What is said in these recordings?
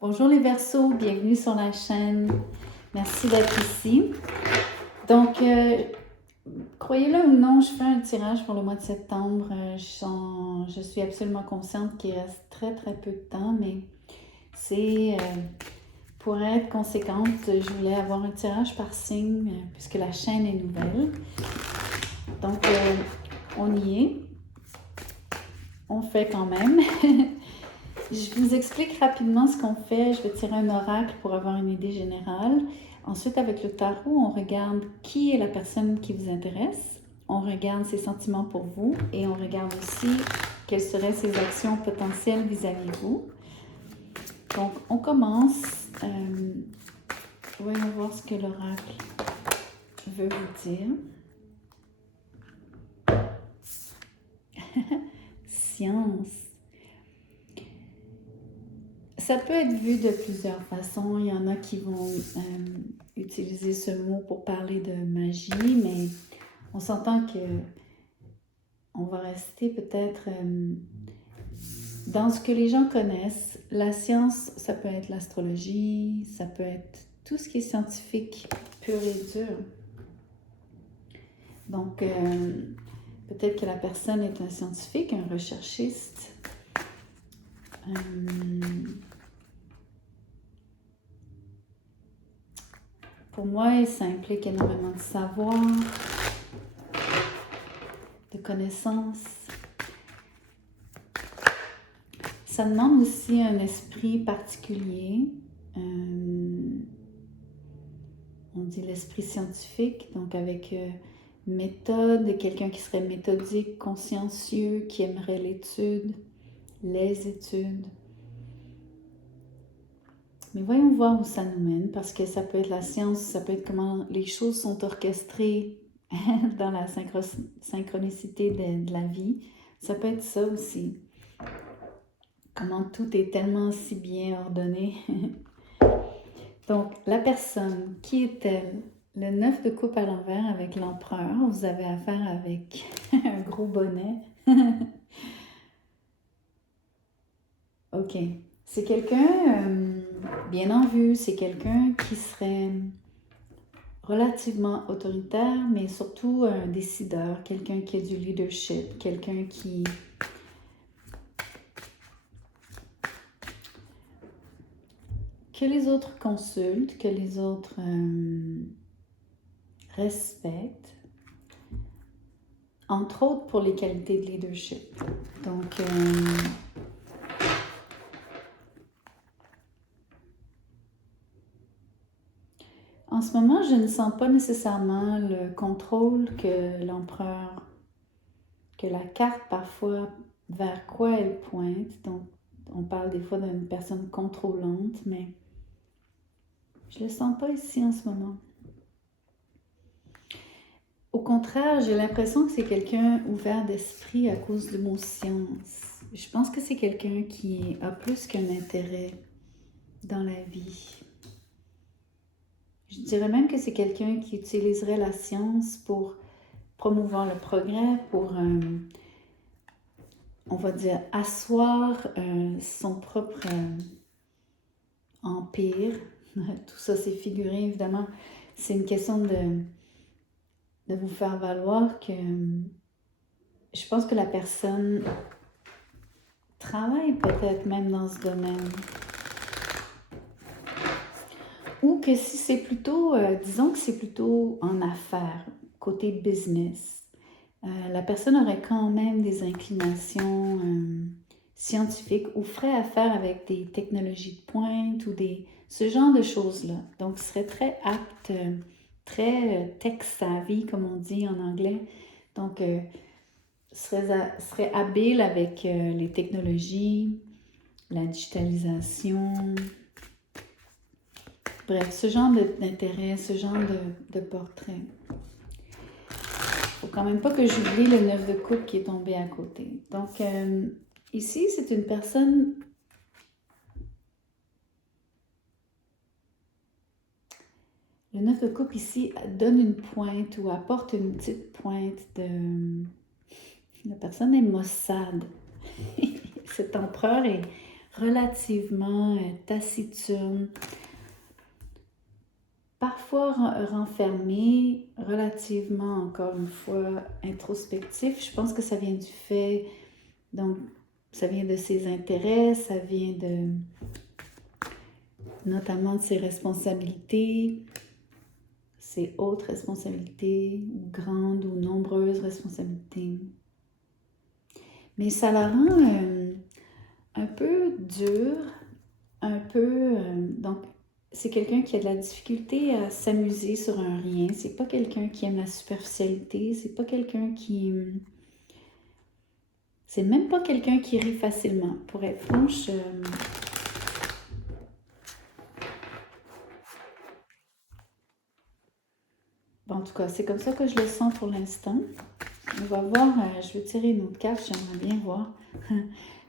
Bonjour les Verseaux, bienvenue sur la chaîne. Merci d'être ici. Donc, croyez-le ou non, je fais un tirage pour le mois de septembre. Je suis absolument consciente qu'il reste très peu de temps, mais c'est pour être conséquente, je voulais avoir un tirage par signe puisque la chaîne est nouvelle. Donc, on y est. On fait quand même. Je vous explique rapidement ce qu'on fait. Je vais tirer un oracle pour avoir une idée générale. Ensuite, avec le tarot, on regarde qui est la personne qui vous intéresse. On regarde ses sentiments pour vous et on regarde aussi quelles seraient ses actions potentielles vis-à-vis de vous. Donc, on commence. Voyons voir ce que l'oracle veut vous dire. Science. Ça peut être vu de plusieurs façons. Il y en a qui vont utiliser ce mot pour parler de magie, mais on s'entend que on va rester peut-être dans ce que les gens connaissent. La science, ça peut être l'astrologie, ça peut être tout ce qui est scientifique, pur et dur. Donc, peut-être que la personne est un scientifique, un recherchiste. Pour moi, ça implique énormément de savoir, de connaissances. Ça demande aussi un esprit particulier. On dit l'esprit scientifique, donc avec méthode, quelqu'un qui serait méthodique, consciencieux, qui aimerait l'étude, les études. Mais voyons voir où ça nous mène, parce que ça peut être la science, ça peut être comment les choses sont orchestrées dans la synchronicité de la vie. Ça peut être ça aussi. Comment tout est tellement si bien ordonné. Donc, la personne, qui est-elle? Le 9 de coupe à l'envers avec l'empereur. Vous avez affaire avec un gros bonnet. OK. C'est quelqu'un bien en vue. C'est quelqu'un qui serait relativement autoritaire, mais surtout un décideur. Quelqu'un qui a du leadership. Quelqu'un qui... que les autres consultent, que les autres respectent. Entre autres pour les qualités de leadership. Donc, en ce moment, je ne sens pas nécessairement le contrôle que l'empereur, que la carte parfois vers quoi elle pointe. Donc, on parle des fois d'une personne contrôlante, mais je ne le sens pas ici en ce moment. Au contraire, j'ai l'impression que c'est quelqu'un ouvert d'esprit à cause du mot science. Je pense que c'est quelqu'un qui a plus qu'un intérêt dans la vie. Je dirais même que c'est quelqu'un qui utiliserait la science pour promouvoir le progrès, pour, on va dire, asseoir son propre empire. Tout ça, c'est figuré, évidemment. C'est une question de vous faire valoir que je pense que la personne travaille peut-être même dans ce domaine. Ou que si c'est plutôt, disons que c'est plutôt en affaires, côté business, la personne aurait quand même des inclinations scientifiques ou ferait affaire avec des technologies de pointe ou ce genre de choses-là. Donc, serait très apte, très tech-savvy, comme on dit en anglais. Donc, serait habile avec les technologies, la digitalisation. Bref, ce genre d'intérêt, ce genre de portrait. Faut quand même pas que j'oublie le 9 de coupe qui est tombé à côté. Donc, ici, c'est une personne... Le 9 de coupe ici donne une pointe ou apporte une petite pointe La personne est maussade. Cet empereur est relativement taciturne, parfois renfermé, relativement, encore une fois, introspectif. Je pense que ça vient du fait, donc, ça vient de ses intérêts, ça vient notamment de ses responsabilités, ses hautes responsabilités, ou grandes ou nombreuses responsabilités. Mais ça la rend un peu dure, un peu... donc, c'est quelqu'un qui a de la difficulté à s'amuser sur un rien. C'est pas quelqu'un qui aime la superficialité. C'est pas quelqu'un qui... C'est même pas quelqu'un qui rit facilement. Pour être franche... Bon, en tout cas, c'est comme ça que je le sens pour l'instant. On va voir, je vais tirer une autre carte, j'aimerais bien voir.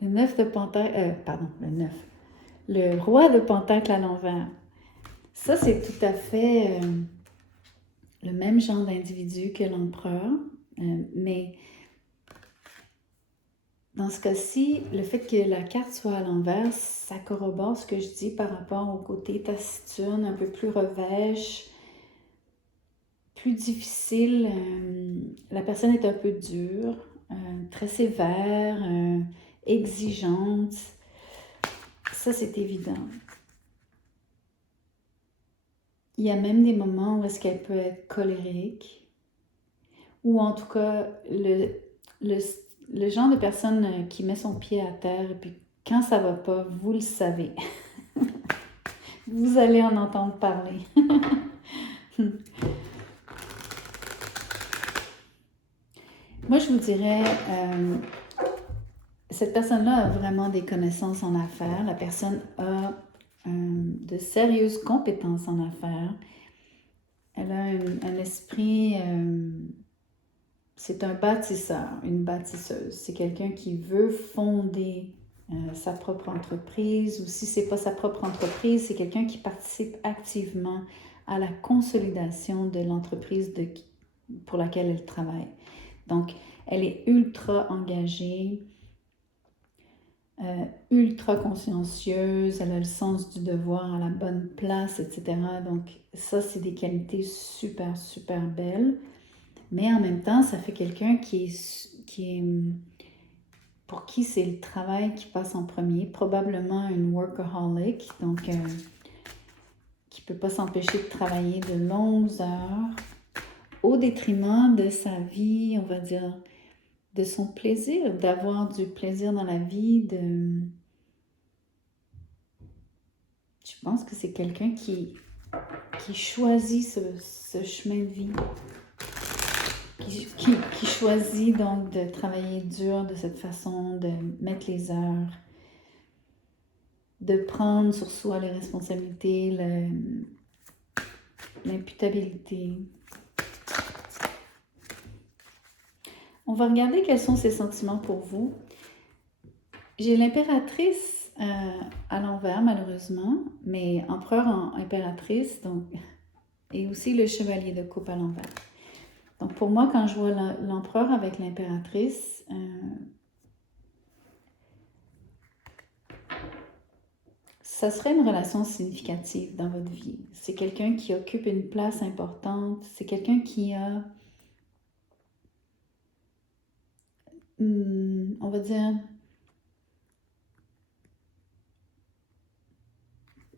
Le 9 de Pentacle, pardon, le 9. Le roi de Pentacle à l'envers. Ça, c'est tout à fait le même genre d'individu que l'empereur, mais dans ce cas-ci, le fait que la carte soit à l'envers, ça corrobore ce que je dis par rapport au côté taciturne, un peu plus revêche, plus difficile. La personne est un peu dure, très sévère, exigeante. Ça, c'est évident. Il y a même des moments où est-ce qu'elle peut être colérique, ou en tout cas, le genre de personne qui met son pied à terre, et puis quand ça va pas, vous le savez. Vous allez en entendre parler. Moi, je vous dirais, cette personne-là a vraiment des connaissances en affaires. La personne a de sérieuses compétences en affaires. Elle a un esprit, c'est un bâtisseur, une bâtisseuse. C'est quelqu'un qui veut fonder sa propre entreprise, ou si ce n'est pas sa propre entreprise, c'est quelqu'un qui participe activement à la consolidation de l'entreprise pour laquelle elle travaille. Donc, elle est ultra engagée, ultra consciencieuse, elle a le sens du devoir à la bonne place, etc. Donc, ça, c'est des qualités super, super belles. Mais en même temps, ça fait quelqu'un qui est pour qui c'est le travail qui passe en premier, probablement une workaholic, donc qui ne peut pas s'empêcher de travailler de longues heures au détriment de sa vie, on va dire, de son plaisir, d'avoir du plaisir dans la vie, Je pense que c'est quelqu'un qui choisit ce chemin de vie, qui choisit donc de travailler dur de cette façon, de mettre les heures, de prendre sur soi les responsabilités, l'imputabilité. On va regarder quels sont ses sentiments pour vous. J'ai l'impératrice à l'envers, malheureusement, mais empereur en impératrice, donc, et aussi le chevalier de coupe à l'envers. Donc, pour moi, quand je vois l'empereur avec l'impératrice, ça serait une relation significative dans votre vie. C'est quelqu'un qui occupe une place importante. C'est quelqu'un qui a, on va dire,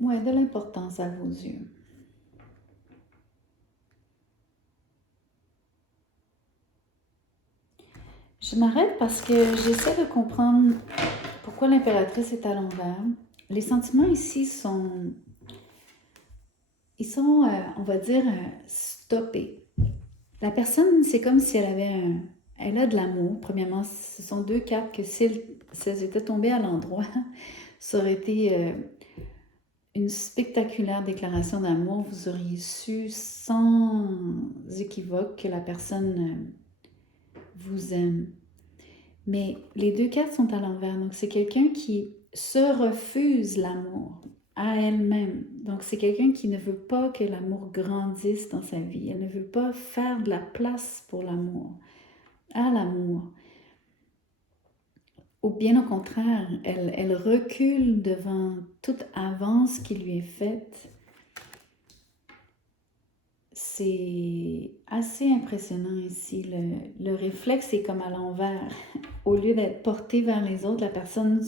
de l'importance à vos yeux. Je m'arrête parce que j'essaie de comprendre pourquoi l'impératrice est à l'envers. Les sentiments ici sont, on va dire, stoppés. La personne, c'est comme si elle a de l'amour. Premièrement, ce sont deux cartes que si elles étaient tombées à l'endroit, ça aurait été une spectaculaire déclaration d'amour. Vous auriez su sans équivoque que la personne vous aime. Mais les deux cartes sont à l'envers. Donc, c'est quelqu'un qui se refuse l'amour à elle-même. Donc, c'est quelqu'un qui ne veut pas que l'amour grandisse dans sa vie. Elle ne veut pas faire de la place pour l'amour, à l'amour. ou bien au contraire, elle recule devant toute avance qui lui est faite. C'est assez impressionnant ici. Le réflexe est comme à l'envers. Au lieu d'être porté vers les autres, la personne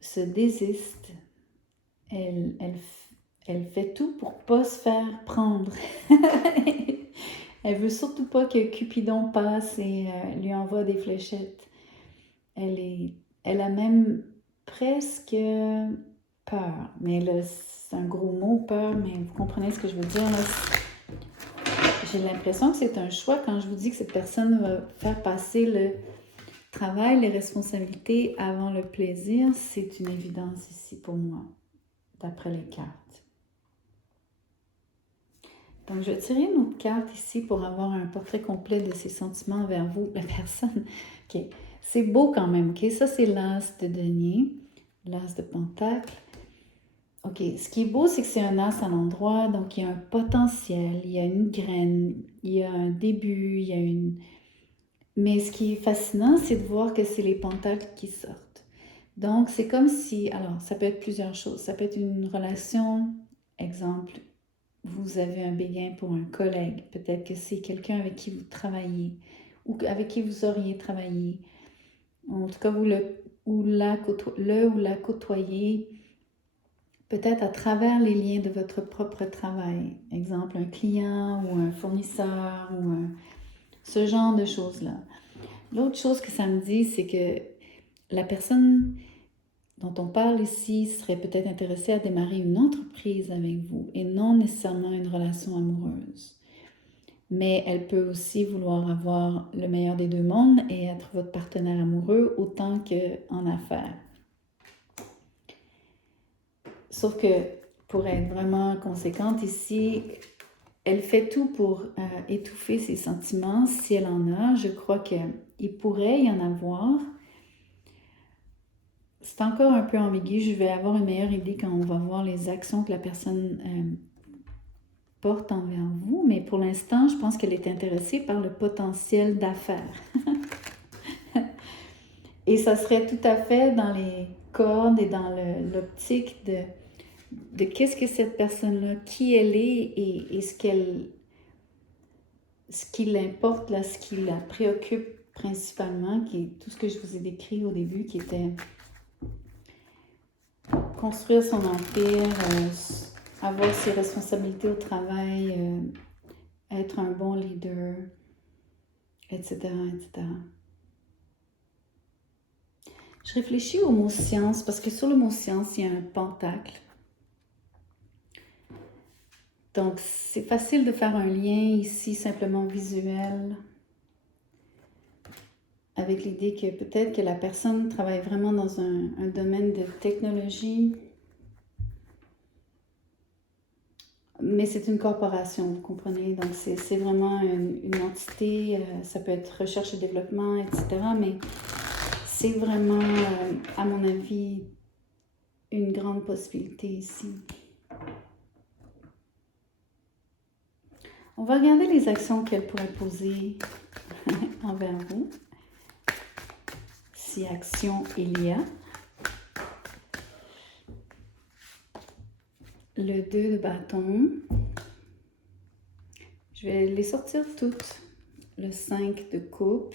se désiste. Elle fait tout pour ne pas se faire prendre. Elle veut surtout pas que Cupidon passe et lui envoie des fléchettes. Elle a même presque peur. Mais là, c'est un gros mot, peur, mais vous comprenez ce que je veux dire. Là. J'ai l'impression que c'est un choix quand je vous dis que cette personne va faire passer le travail, les responsabilités avant le plaisir. C'est une évidence ici pour moi, d'après les cartes. Donc, je vais tirer une autre carte ici pour avoir un portrait complet de ses sentiments envers vous, la personne. OK. C'est beau quand même, OK? Ça, c'est l'as de denier, l'as de pentacle. OK. Ce qui est beau, c'est que c'est un as à l'endroit, donc il y a un potentiel, il y a une graine, il y a un début, il y a une... Mais ce qui est fascinant, c'est de voir que c'est les pentacles qui sortent. Donc, c'est comme si... Alors, ça peut être plusieurs choses. Ça peut être une relation, exemple, vous avez un béguin pour un collègue. Peut-être que c'est quelqu'un avec qui vous travaillez ou avec qui vous auriez travaillé. En tout cas, vous le ou la côtoyez peut-être à travers les liens de votre propre travail. Exemple, un client ou un fournisseur ou ce genre de choses-là. L'autre chose que ça me dit, c'est que la personne dont on parle ici serait peut-être intéressée à démarrer une entreprise avec vous et non nécessairement une relation amoureuse. Mais elle peut aussi vouloir avoir le meilleur des deux mondes et être votre partenaire amoureux autant qu'en affaires. Sauf que pour être vraiment conséquente ici, elle fait tout pour étouffer ses sentiments. Si elle en a, je crois qu'il pourrait y en avoir. C'est encore un peu ambigu. Je vais avoir une meilleure idée quand on va voir les actions que la personne porte envers vous. Mais pour l'instant, je pense qu'elle est intéressée par le potentiel d'affaires. Et ça serait tout à fait dans les cordes et dans l'optique de qu'est-ce que cette personne-là, qui elle est et ce qui l'importe, là, ce qui la préoccupe principalement, qui est tout ce que je vous ai décrit au début, qui était construire son empire, avoir ses responsabilités au travail, être un bon leader, etc., etc. Je réfléchis au mot science parce que sur le mot science, il y a un pentacle. Donc, c'est facile de faire un lien ici simplement visuel avec l'idée que peut-être que la personne travaille vraiment dans un domaine de technologie, mais c'est une corporation, vous comprenez? Donc, c'est vraiment une entité, ça peut être recherche et développement, etc., mais c'est vraiment, à mon avis, une grande possibilité ici. On va regarder les actions qu'elle pourrait poser envers vous. Si action il y a. Le 2 de bâton. Je vais les sortir toutes. Le 5 de coupe.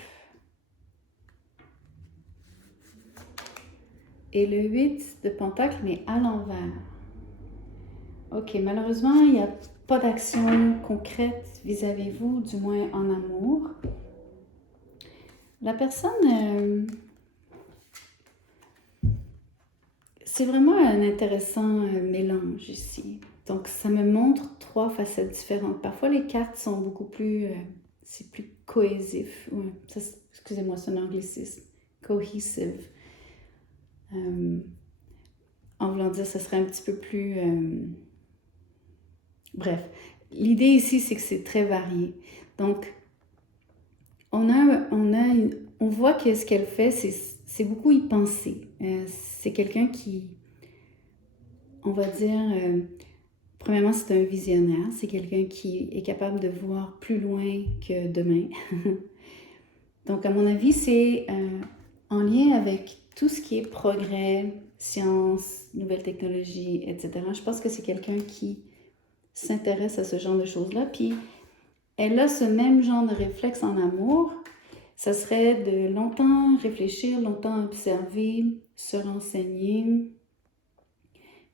Et le 8 de pentacle, mais à l'envers. Ok, malheureusement, il n'y a pas d'action concrète vis-à-vis vous, du moins en amour. La personne... c'est vraiment un intéressant mélange ici. Donc, ça me montre trois facettes différentes. Parfois, les cartes sont beaucoup plus... c'est plus cohésif. Ouais, excusez-moi, c'est un anglicisme. Cohesive. En voulant dire, ce serait un petit peu plus... Bref, l'idée ici, c'est que c'est très varié. Donc, on voit que ce qu'elle fait, c'est beaucoup y penser. C'est quelqu'un qui, on va dire, premièrement, c'est un visionnaire. C'est quelqu'un qui est capable de voir plus loin que demain. Donc, à mon avis, c'est en lien avec tout ce qui est progrès, science, nouvelles technologies, etc. Je pense que c'est quelqu'un qui s'intéresse à ce genre de choses-là. Puis, elle a ce même genre de réflexe en amour. Ça serait de longtemps réfléchir, longtemps observer, se renseigner.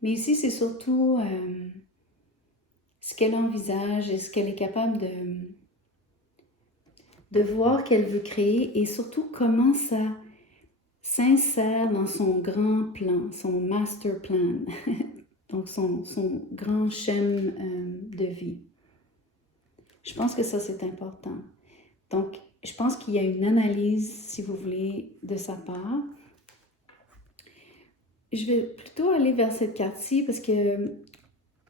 Mais ici, c'est surtout ce qu'elle envisage et ce qu'elle est capable de voir qu'elle veut créer et surtout comment ça s'insère dans son grand plan, son master plan, donc son grand schéma de vie. Je pense que ça, c'est important. Donc, je pense qu'il y a une analyse, si vous voulez, de sa part. Je vais plutôt aller vers cette carte-ci parce que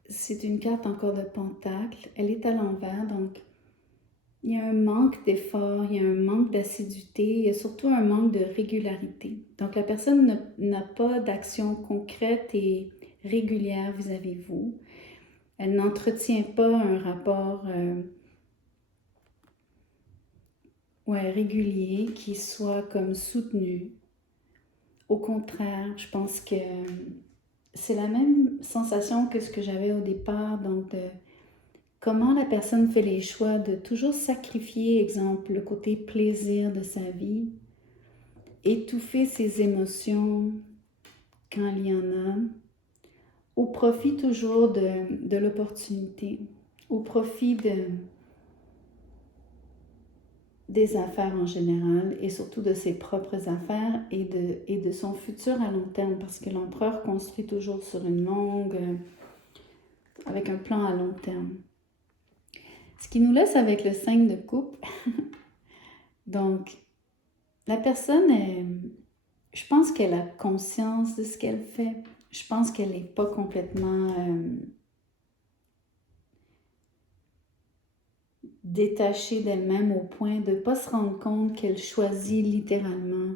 c'est une carte encore de pentacle. Elle est à l'envers, donc il y a un manque d'effort, il y a un manque d'assiduité, il y a surtout un manque de régularité. Donc la personne n'a pas d'action concrète et régulière vis-à-vis de vous. Elle n'entretient pas un rapport régulier qui soit comme soutenu. Au contraire, je pense que c'est la même sensation que ce que j'avais au départ, donc de comment la personne fait les choix de toujours sacrifier, exemple, le côté plaisir de sa vie, étouffer ses émotions quand il y en a, au profit toujours de l'opportunité, au profit des affaires en général et surtout de ses propres affaires et de son futur à long terme parce que l'empereur construit toujours sur une longue, avec un plan à long terme. Ce qui nous laisse avec le 5 de coupe. Donc, la personne, je pense qu'elle a conscience de ce qu'elle fait. Je pense qu'elle n'est pas complètement détachée d'elle-même au point de ne pas se rendre compte qu'elle choisit littéralement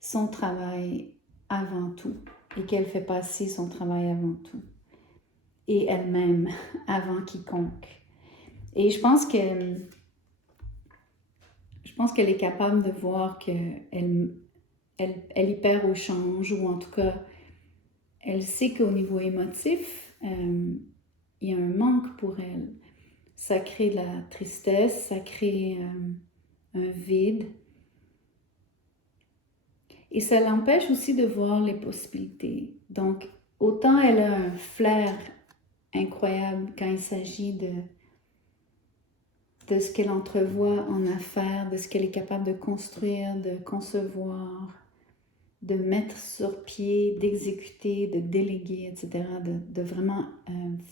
son travail avant tout et qu'elle fait passer son travail avant tout et elle-même avant quiconque. Et je pense qu'elle est capable de voir qu'elle y perd au change ou en tout cas, elle sait qu'au niveau émotif, il y a un manque pour elle. Ça crée de la tristesse, ça crée un vide. Et ça l'empêche aussi de voir les possibilités. Donc, autant elle a un flair incroyable quand il s'agit de ce qu'elle entrevoit en affaires, de ce qu'elle est capable de construire, de concevoir, de mettre sur pied, d'exécuter, de déléguer, etc., de vraiment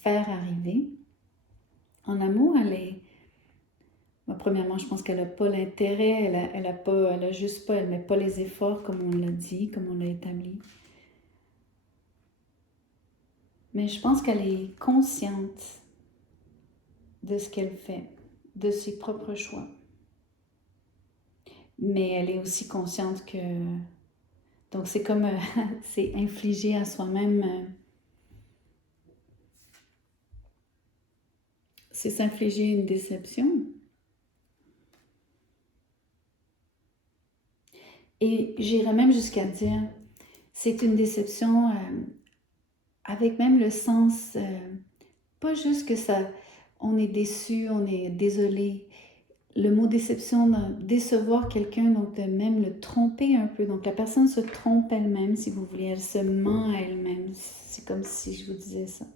faire arriver. En amour, premièrement, je pense qu'elle n'a pas l'intérêt, elle met pas les efforts comme on l'a dit, comme on l'a établi. Mais je pense qu'elle est consciente de ce qu'elle fait, de ses propres choix. Mais elle est aussi consciente que... Donc c'est comme, c'est infliger à soi-même... c'est s'infliger une déception. Et j'irais même jusqu'à dire, c'est une déception avec même le sens, pas juste que ça, on est déçu, on est désolé. Le mot déception, décevoir quelqu'un, donc de même le tromper un peu. Donc la personne se trompe elle-même, si vous voulez, elle se ment à elle-même. C'est comme si je vous disais ça.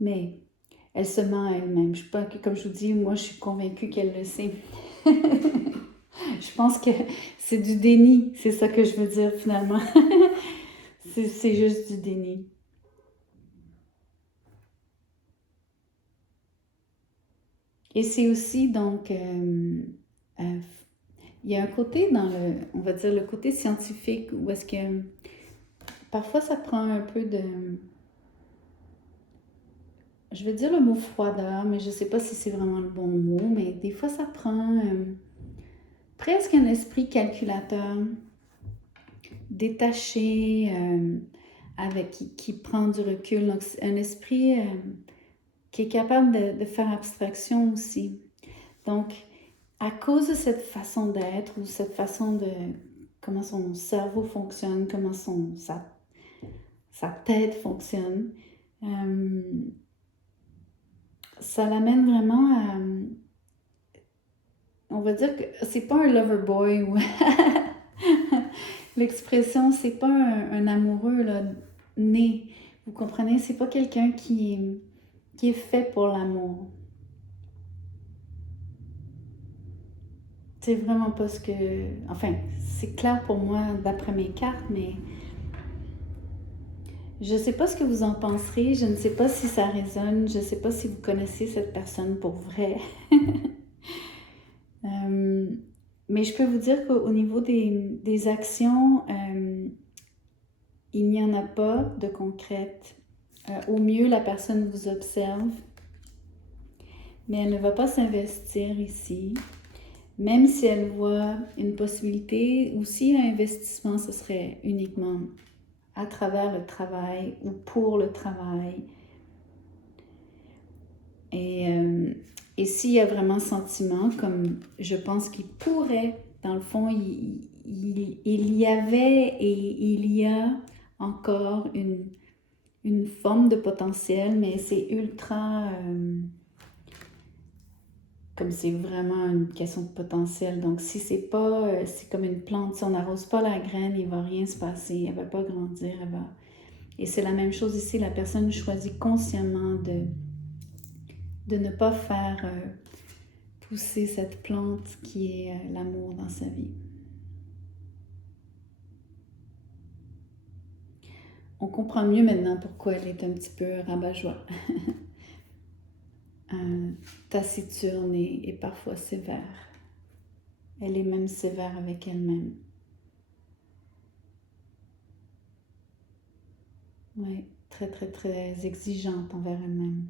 Mais elle se ment à elle-même. Je sais pas, comme je vous dis, moi je suis convaincue qu'elle le sait. Je pense que c'est du déni, c'est ça que je veux dire finalement. C'est juste du déni. Et c'est aussi donc, il y a un côté dans on va dire le côté scientifique où est-ce que parfois ça prend un peu de, je vais dire le mot froideur, mais je ne sais pas si c'est vraiment le bon mot, mais des fois ça prend presque un esprit calculateur, détaché, qui prend du recul. Donc, c'est un esprit qui est capable de faire abstraction aussi. Donc, à cause de cette façon d'être ou cette façon de comment son cerveau fonctionne, comment sa tête fonctionne, ça l'amène vraiment à... On va dire que c'est pas un lover boy ou... L'expression, c'est pas un amoureux là, né. Vous comprenez? C'est pas quelqu'un qui est fait pour l'amour. C'est vraiment pas ce que... Enfin, c'est clair pour moi d'après mes cartes, mais je sais pas ce que vous en penserez. Je ne sais pas si ça résonne. Je sais pas si vous connaissez cette personne pour vrai. Mais je peux vous dire qu'au niveau des actions, il n'y en a pas de concrètes. Au mieux, la personne vous observe, mais elle ne va pas s'investir ici. Même si elle voit une possibilité, ou si un investissement, ce serait uniquement à travers le travail ou pour le travail. Et s'il y a vraiment sentiment, comme je pense qu'il pourrait, dans le fond, il y avait et il y a encore une forme de potentiel, mais c'est ultra... comme c'est vraiment une question de potentiel. Donc, si c'est pas... c'est comme une plante, si on n'arrose pas la graine, il ne va rien se passer, elle ne va pas grandir, elle va... Et c'est la même chose ici, la personne choisit consciemment de ne pas faire pousser cette plante qui est l'amour dans sa vie. On comprend mieux maintenant pourquoi elle est un petit peu rabat-joie. Taciturne et parfois sévère. Elle est même sévère avec elle-même. Oui, très, très, très exigeante envers elle-même.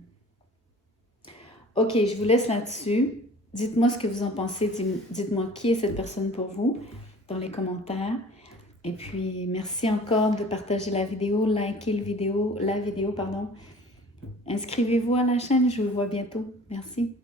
Ok, je vous laisse là-dessus. Dites-moi ce que vous en pensez. Dites-moi qui est cette personne pour vous dans les commentaires. Et puis, merci encore de partager la vidéo, likez la vidéo, pardon. Inscrivez-vous à la chaîne, je vous vois bientôt. Merci.